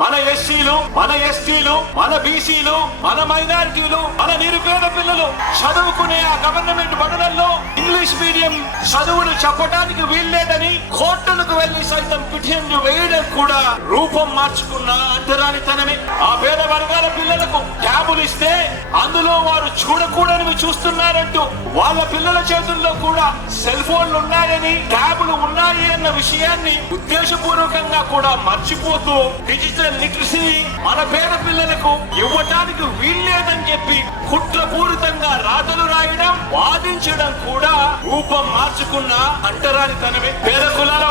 మన ఎస్సీలు మన ఎస్టీలు మన బీసీలు మన మైనారిటీలు మన నిరుపేద పిల్లలు చదువుకునే ఆ గవర్నమెంట్ బడులలో ఇంగ్లీష్ మీడియం చదువులు చెప్పడానికి వీల్లేదని కోర్టు వెళ్ళి సైతం పిటిషన్లు వేయడం కూడా రూపం మార్చుకున్న అంటరానితనమే ఆ పేద వర్గాల పిల్లలకు ట్యాబులు ఇస్తే అందులో వారు చూడకూడనివి చూస్తున్నారంటూ వాళ్ళ పిల్లల చేతుల్లో కూడా సెల్ ఫోన్లు ఉన్నాయని ట్యాబులు ఉన్నాయి అన్న విషయాన్ని ఉద్దేశపూర్వకంగా కూడా మర్చిపోతూ డిజిటల్ లిటరసీ మన పేద పిల్లలకు ఇవ్వటానికి వీల్లేదని చెప్పి కుట్రపూరితంగా రాతలు రాయడం వాదించడం కూడా రూపం మార్చుకున్న అంటరానితనమే పేద కులాల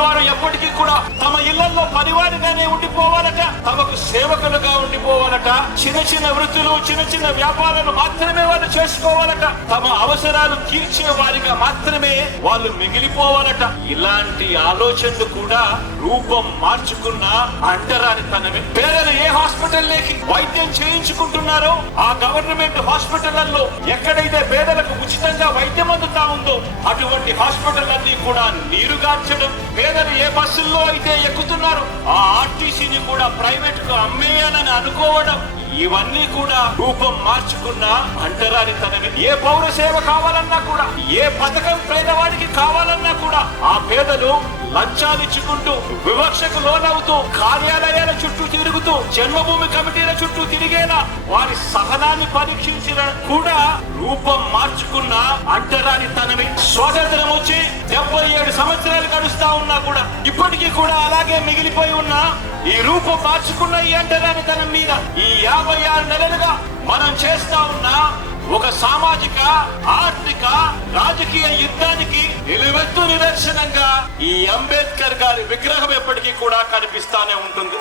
ఇళ్ళలో ఉండిపోవాలట. తమకు సేవకులుగా ఉండిపోవాలట. చిన్న చిన్న వృత్తులు చిన్న చిన్న వ్యాపారాలు మాత్రమే వాళ్ళు చేసుకోవాలట. తమ అవసరాలు తీర్చే వారిగా మాత్రమే వాళ్ళు మిగిలిపోవాలట. ఇలాంటి ఆలోచనలు కూడా రూపం మార్చుకున్న అంటరాని తనమే పేదలు ఏ హాస్పిటల్లోకి వైద్యం చేయించుకుంటున్నారో ఆ గవర్నమెంట్ హాస్పిటళ్ళలో ఎక్కడైతే పేదలకు ఉచితంగా వైద్యం అందుతా ఉందో అటువంటి హాస్పిటల్ అన్ని కూడా నీరుగార్చడం పేద ఏ బస్సుల్లో అయితే ఎక్కుతున్నారు ఆ ఆర్టీసీని కూడా ప్రైవేట్కు అమ్మేయాలని అనుకోవడం ఇవన్నీ కూడా రూపం మార్చుకున్న అంటరానితనమే. ఏ పౌర సేవ కావాలన్నా కూడా ఏ పథకం పేదవాడికి కావాలన్నా కూడా ఆ పేదలు లంచాలు ఇచ్చుకుంటూ వివక్షకు లోనవుతూ కార్యాలయాల చుట్టూ తిరుగుతూ జన్మభూమి కమిటీల చుట్టూ తిరిగేలా వారి సహనాన్ని పరీక్షించిన కూడా రూపం మార్చుకున్న అంటరానితనమే. స్వాతంత్రం వచ్చి డెబ్బై ఏడు సంవత్సరాలు గడుస్తా ఉన్నా కూడా ఇప్పటికీ కూడా అలాగే మిగిలిపోయి ఉన్న ఈ రూపం మార్చుకున్న అంటేనే తన మీద ఈ యాభై ఆరు నెలలుగా మనం చేస్తా ఉన్న ఒక సామాజిక ఆర్థిక రాజకీయ యుద్ధానికి నిలువెత్తు నిదర్శనంగా ఈ అంబేద్కర్ గారి విగ్రహం ఎప్పటికీ కూడా కనిపిస్తానే ఉంటుంది.